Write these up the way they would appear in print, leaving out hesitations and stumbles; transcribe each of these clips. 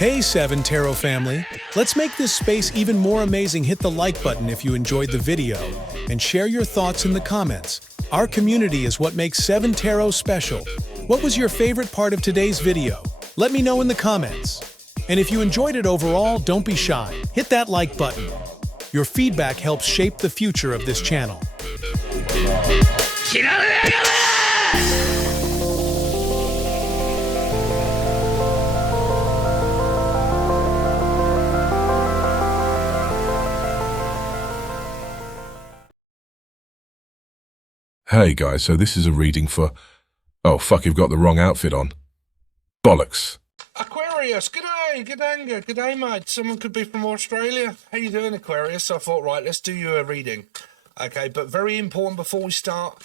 Hey 7 Tarot family, let's make this space even more amazing. Hit the like button if you enjoyed the video and share your thoughts in the comments. Our community is what makes 7 Tarot special. What was your favorite part of today's video? Let me know in the comments. And if you enjoyed it overall, don't be shy. Hit that like button. Your feedback helps shape the future of this channel. Hey guys, so this is a reading for... Oh fuck, you've got the wrong outfit on. Bollocks. Aquarius, g'day mate. Someone could be from Australia. How you doing, Aquarius? I thought, right, let's do you a reading. Okay, but very important before we start,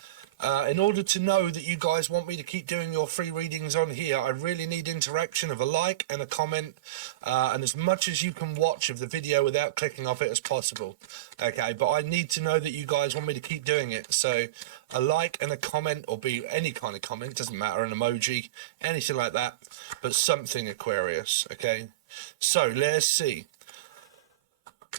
in order to know that you guys want me to keep doing your free readings on here, I really need interaction of a like and a comment, and as much as you can watch of the video without clicking off it as possible. Okay, but I need to know that you guys want me to keep doing it, so a like and a comment, or be any kind of comment, doesn't matter, an emoji, anything like that, but something, Aquarius. Okay, so let's see.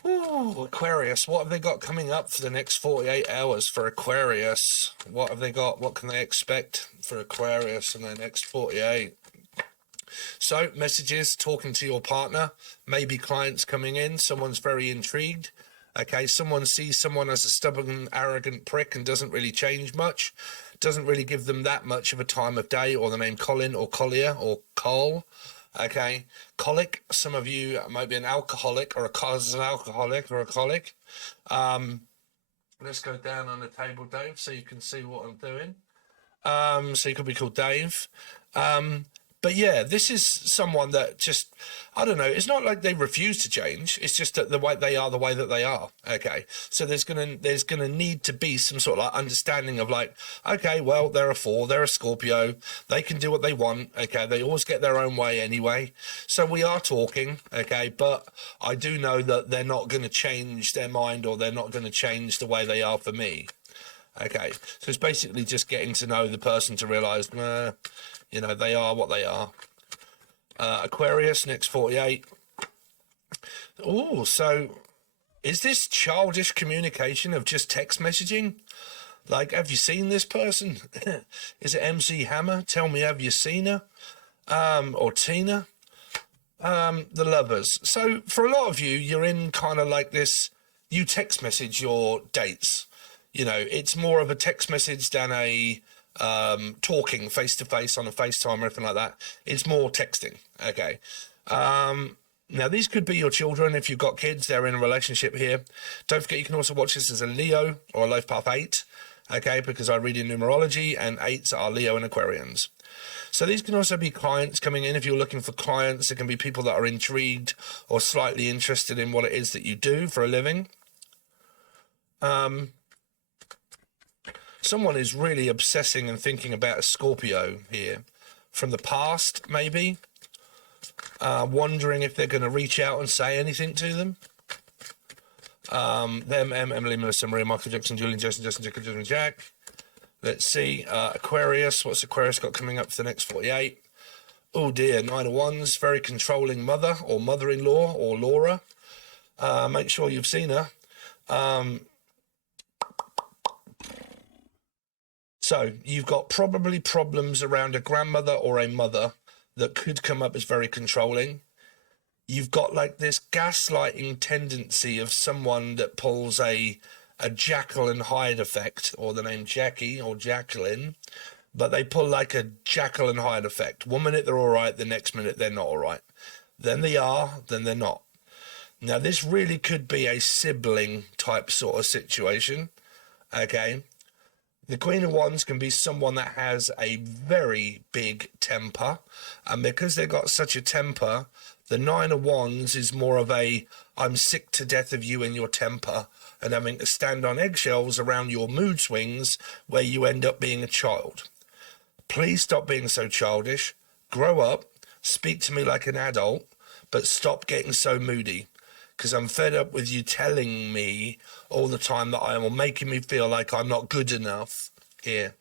Ooh, Aquarius, what have they got coming up for the next 48 hours for Aquarius? What have they got? What can they expect for Aquarius in the next 48? So, messages, talking to your partner, maybe clients coming in, someone's very intrigued. Okay, someone sees someone as a stubborn, arrogant prick and doesn't really change much, doesn't really give them that much of a time of day, or the name Colin or Collier or Cole. Okay, colic. Some of you might be an alcoholic or a cousin alcoholic or a colic. Let's go down on the table, Dave, so you can see what I'm doing. So you could be called Dave. But yeah, this is someone that just, I don't know, it's not like they refuse to change. It's just that the way they are, the way that they are. Okay, so there's gonna need to be some sort of like understanding of like, okay, well, they're a 4, they're a Scorpio, they can do what they want. Okay, they always get their own way anyway. So we are talking. Okay, but I do know that they're not going to change their mind, or they're not going to change the way they are for me. Okay, so it's basically just getting to know the person to realize, you know, they are what they are. Aquarius, next 48. Oh, so is this childish communication of just text messaging? Like, have you seen this person? Is it MC Hammer? Tell me, have you seen her? Or Tina? The lovers. So for a lot of you, you're in kind of like this, you text message your dates. You know, it's more of a text message than a talking face to face on a FaceTime or anything like that. It's more texting. Okay. Now these could be your children. If you've got kids, they're in a relationship here. Don't forget, you can also watch this as a Leo or a life path 8. Okay, because I read in numerology, and 8s are Leo and Aquarians. So these can also be clients coming in. If you're looking for clients, it can be people that are intrigued or slightly interested in what it is that you do for a living. Someone is really obsessing and thinking about a Scorpio here from the past, maybe. Wondering if they're going to reach out and say anything to them. Them, Emily, Melissa, Maria, Michael Jackson, Julian, Jason, Jacob, Justin, Jack. Let's see. Aquarius. What's Aquarius got coming up for the next 48? Oh dear, 9 of Wands. Very controlling mother or mother-in-law or Laura. Make sure you've seen her. So you've got probably problems around a grandmother or a mother that could come up as very controlling. You've got like this gaslighting tendency of someone that pulls a Jekyll and Hyde effect, or the name Jackie or Jacqueline, but they pull like a Jekyll and Hyde effect. 1 minute they're all right, the next minute they're not all right. Then they are, then they're not. Now this really could be a sibling type sort of situation. Okay. The Queen of Wands can be someone that has a very big temper, and because they've got such a temper, the 9 of Wands is more of a, I'm sick to death of you and your temper, and having to stand on eggshells around your mood swings where you end up being a child. Please stop being so childish, grow up, speak to me like an adult, but stop getting so moody. Because I'm fed up with you telling me all the time that I am, or making me feel like I'm not good enough here.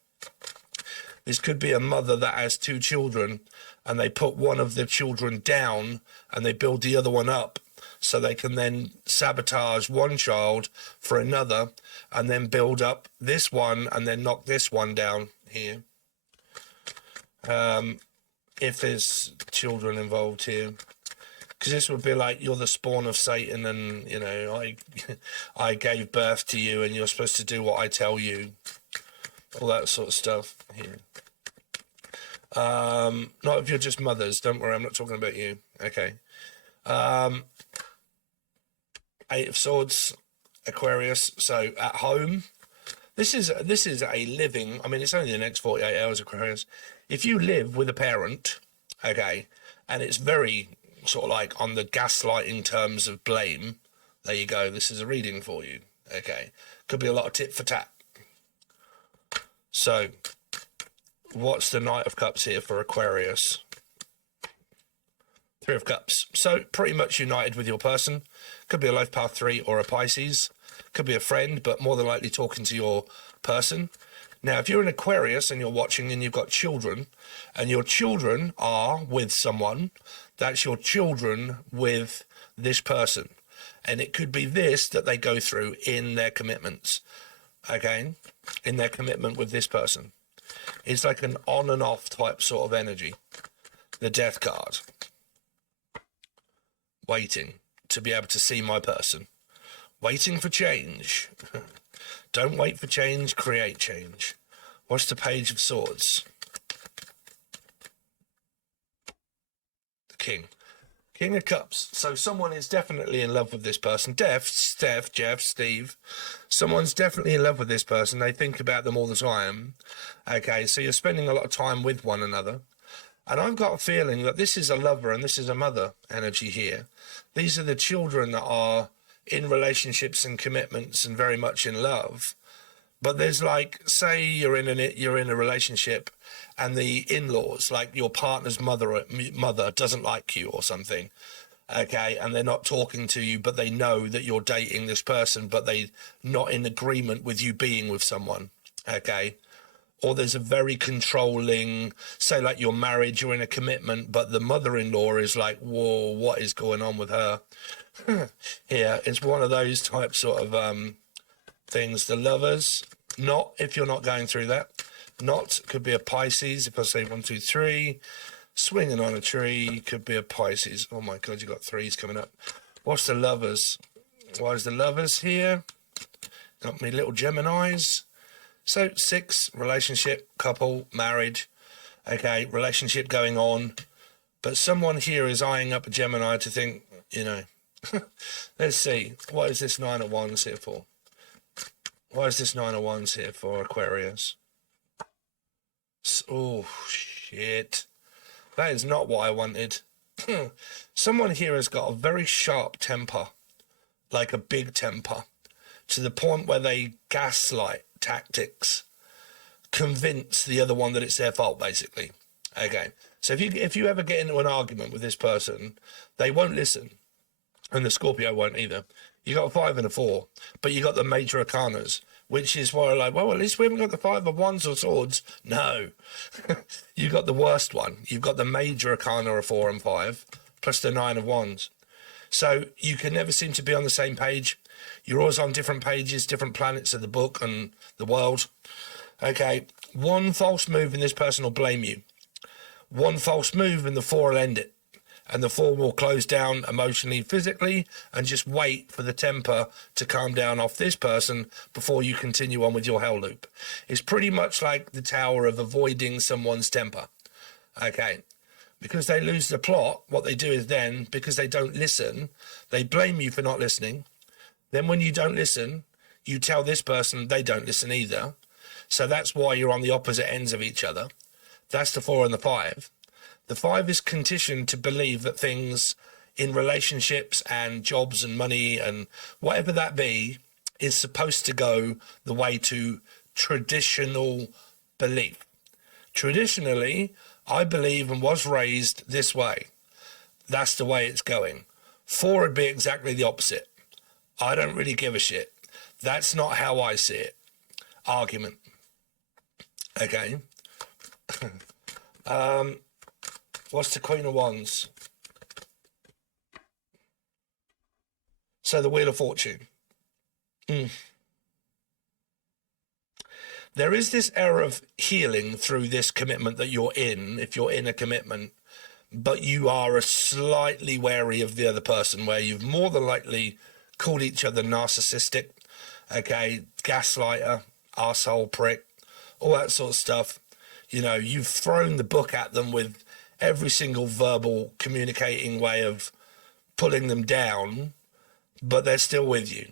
This could be a mother that has 2 children, and they put one of the children down and they build the other one up so they can then sabotage one child for another and then build up this one and then knock this one down here. If there's children involved here, because this would be like you're the spawn of Satan, and you know I gave birth to you, and you're supposed to do what I tell you, all that sort of stuff here. Not if you're just mothers. Don't worry, I'm not talking about you. Okay. Eight of Swords, Aquarius. So at home, this is a living. I mean, it's only the next 48 hours, Aquarius. If you live with a parent, okay, and it's very sort of like on the gaslighting terms of blame, there you go. This is a reading for you. Okay, could be a lot of tit for tat. So, what's the Knight of Cups here for Aquarius? Three of Cups. So pretty much united with your person. Could be a life path 3 or a Pisces. Could be a friend, but more than likely talking to your person. Now, if you're an Aquarius and you're watching and you've got children, and your children are with someone, that's your children with this person. And it could be this that they go through in their commitments. Again, in their commitment with this person. It's like an on and off type sort of energy. The Death card. Waiting to be able to see my person. Waiting for change. Don't wait for change, create change. What's the Page of Swords? The King. King of Cups. So someone is definitely in love with this person. Steph, Jeff, Steve. Someone's definitely in love with this person. They think about them all the time. Okay, so you're spending a lot of time with one another. And I've got a feeling that this is a lover and this is a mother energy here. These are the children that are in relationships and commitments and very much in love. But there's like, say you're in a relationship and the in-laws, like your partner's mother doesn't like you or something, okay, and they're not talking to you, but they know that you're dating this person, but they're not in agreement with you being with someone, okay? Or there's a very controlling, say like you're married, you're in a commitment, but the mother-in-law is like, whoa, what is going on with her? Yeah, it's one of those type sort of things. The Lovers, not if you're not going through that. Not could be a Pisces. If I say 1, 2, 3, swinging on a tree could be a Pisces. Oh my God, you got threes coming up. What's the Lovers? Why is the Lovers here? Got me little Geminis. So 6, relationship, couple, married. Okay, relationship going on. But someone here is eyeing up a Gemini to think, you know, let's see. What is this 9 of Wands here for? Why is this 9 of Wands here for Aquarius? Oh, shit. That is not what I wanted. Someone here has got a very sharp temper, like a big temper, to the point where they gaslight tactics, convince the other one that it's their fault, basically. Okay. So if you ever get into an argument with this person, they won't listen. And the Scorpio won't either. You got a 5 and a 4, but you got the major arcanas, which is why I'm like, well, at least we haven't got the 5 of Wands or Swords. No, you got the worst one. You've got the major arcana of 4 and 5, plus the 9 of Wands. So you can never seem to be on the same page. You're always on different pages, different planets of the book and the world. Okay, one false move and this person will blame you. One false move and the 4 will end it. And the 4 will close down emotionally, physically, and just wait for the temper to calm down off this person before you continue on with your hell loop. It's pretty much like the Tower of avoiding someone's temper. Okay. Because they lose the plot, what they do is then, because they don't listen, they blame you for not listening. Then when you don't listen, you tell this person they don't listen either. So that's why you're on the opposite ends of each other. That's the 4 and the 5. The 5 is conditioned to believe that things in relationships and jobs and money and whatever that be is supposed to go the way to traditional belief. Traditionally, I believe and was raised this way. That's the way it's going. 4 would be exactly the opposite. I don't really give a shit. That's not how I see it. Argument. Okay. What's the Queen of Wands? So the Wheel of Fortune. There is this era of healing through this commitment that you're in, if you're in a commitment, but you are slightly wary of the other person, where you've more than likely called each other narcissistic, okay, gaslighter, arsehole prick, all that sort of stuff. You know, you've thrown the book at them with every single verbal communicating way of pulling them down, but they're still with you.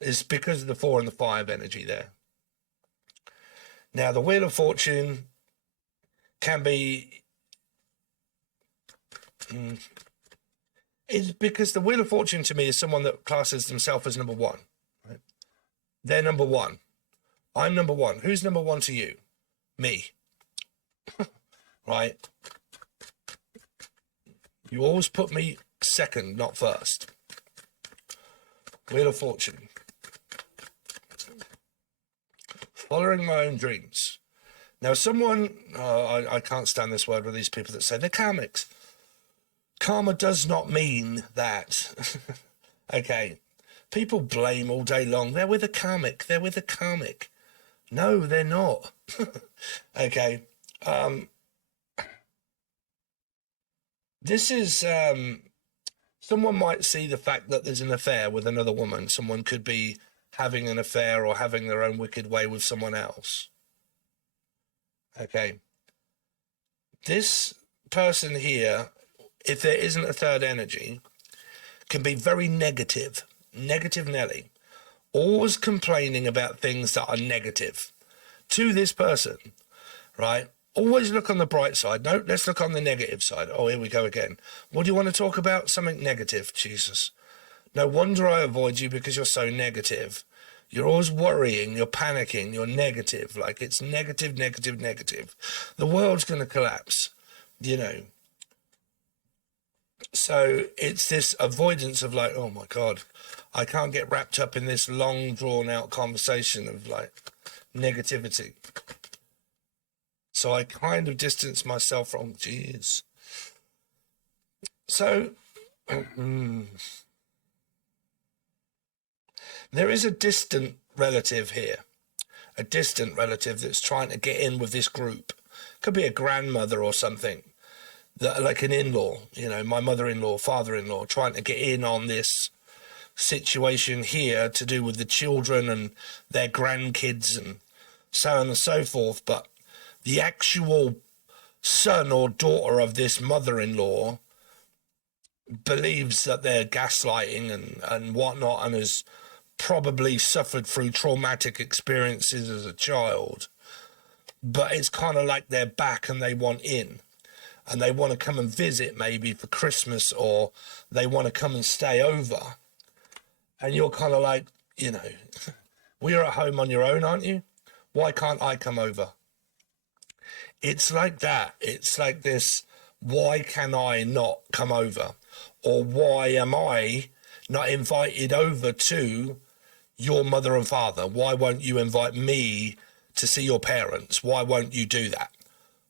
It's because of the 4 and the 5 energy there. Now, the Wheel of Fortune can be... It's because the Wheel of Fortune to me is someone that classes themselves as number 1. Right? They're number 1. I'm number 1. Who's number 1 to you? Me. Right? You always put me second, not first. Wheel of Fortune. Following my own dreams. Now, someone, I can't stand this word with these people that say they're karmics. Karma does not mean that. Okay. People blame all day long. They're with a karmic. They're with a karmic. No, they're not. Okay. This is, someone might see the fact that there's an affair with another woman. Someone could be having an affair or having their own wicked way with someone else. Okay. This person here, if there isn't a third energy, can be very negative. Negative Nelly. Always complaining about things that are negative to this person, right? Always look on the bright side. No, let's look on the negative side. Oh, here we go again. What do you want to talk about? Something negative. Jesus. No wonder I avoid you, because you're so negative. You're always worrying, you're panicking, you're negative. Like, it's negative, negative, negative. The world's going to collapse, you know. So it's this avoidance of like, oh my God, I can't get wrapped up in this long drawn out conversation of like negativity. So I kind of distance myself from, geez. So there is a distant relative here, a distant relative that's trying to get in with this group. Could be a grandmother or something, that, like an in-law, you know, my mother-in-law, father-in-law, trying to get in on this situation here to do with the children and their grandkids and so on and so forth. But the actual son or daughter of this mother-in-law believes that they're gaslighting and whatnot, and has probably suffered through traumatic experiences as a child. But it's kind of like they're back and they want in. And they want to come and visit maybe for Christmas, or they want to come and stay over. And you're kind of like, you know, well, you're at home on your own, aren't you? Why can't I come over? It's like that. It's like this, why can I not come over? Or why am I not invited over to your mother and father? Why won't you invite me to see your parents? Why won't you do that?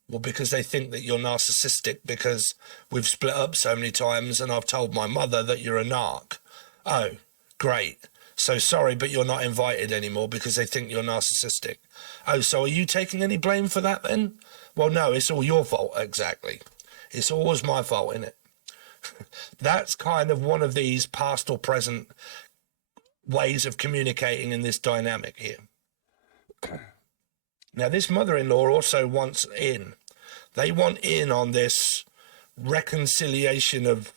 Well, because they think that you're narcissistic, because we've split up so many times and I've told my mother that you're a narc. Oh, great. So sorry, but you're not invited anymore because they think you're narcissistic. Oh, so are you taking any blame for that then? Well, no, it's all your fault, exactly. It's always my fault, isn't it? That's kind of one of these past or present ways of communicating in this dynamic here. Now, this mother-in-law also wants in. They want in on this reconciliation of,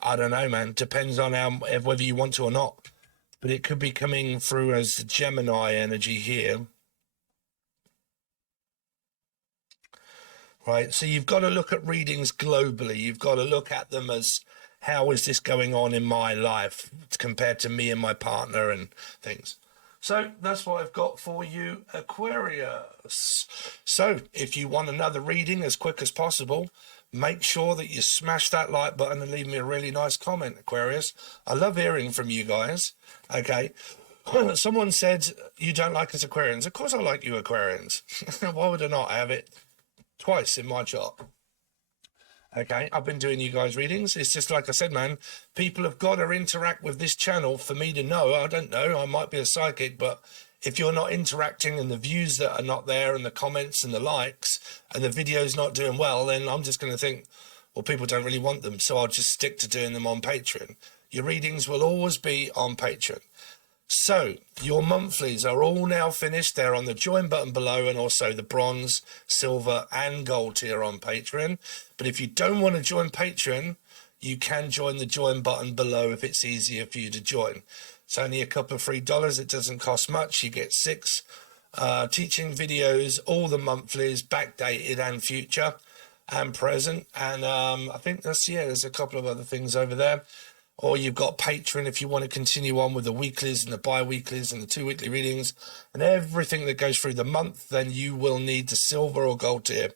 I don't know, man. Depends on whether you want to or not. But it could be coming through as the Gemini energy here. Right, so you've got to look at readings globally. You've got to look at them as, how is this going on in my life compared to me and my partner and things. So that's what I've got for you, Aquarius. So if you want another reading as quick as possible, make sure that you smash that like button and leave me a really nice comment, Aquarius. I love hearing from you guys. Okay. Someone said you don't like us Aquarians. Of course I like you Aquarians. Why would I not? I have it twice in my chart. Okay, I've been doing you guys readings. It's just like I said, man, people have got to interact with this channel for me to know. I don't know, I might be a psychic, but if you're not interacting and the views that are not there and the comments and the likes and the video's not doing well, then I'm just going to think, well, people don't really want them, so I'll just stick to doing them on Patreon. Your readings will always be on Patreon. So your monthlies are all now finished. They're on the join button below, and also the bronze, silver and gold tier on Patreon. But if you don't want to join Patreon, you can join the join button below if it's easier for you to join. It's only a couple of free dollars. It doesn't cost much. You get 6 teaching videos, all the monthlies, backdated and future and present. And I think there's a couple of other things over there. Or you've got Patreon if you want to continue on with the weeklies and the bi-weeklies and the 2 weekly readings and everything that goes through the month. Then you will need the silver or gold tier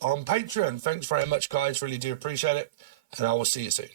on Patreon. Thanks very much, guys. Really do appreciate it. And I will see you soon.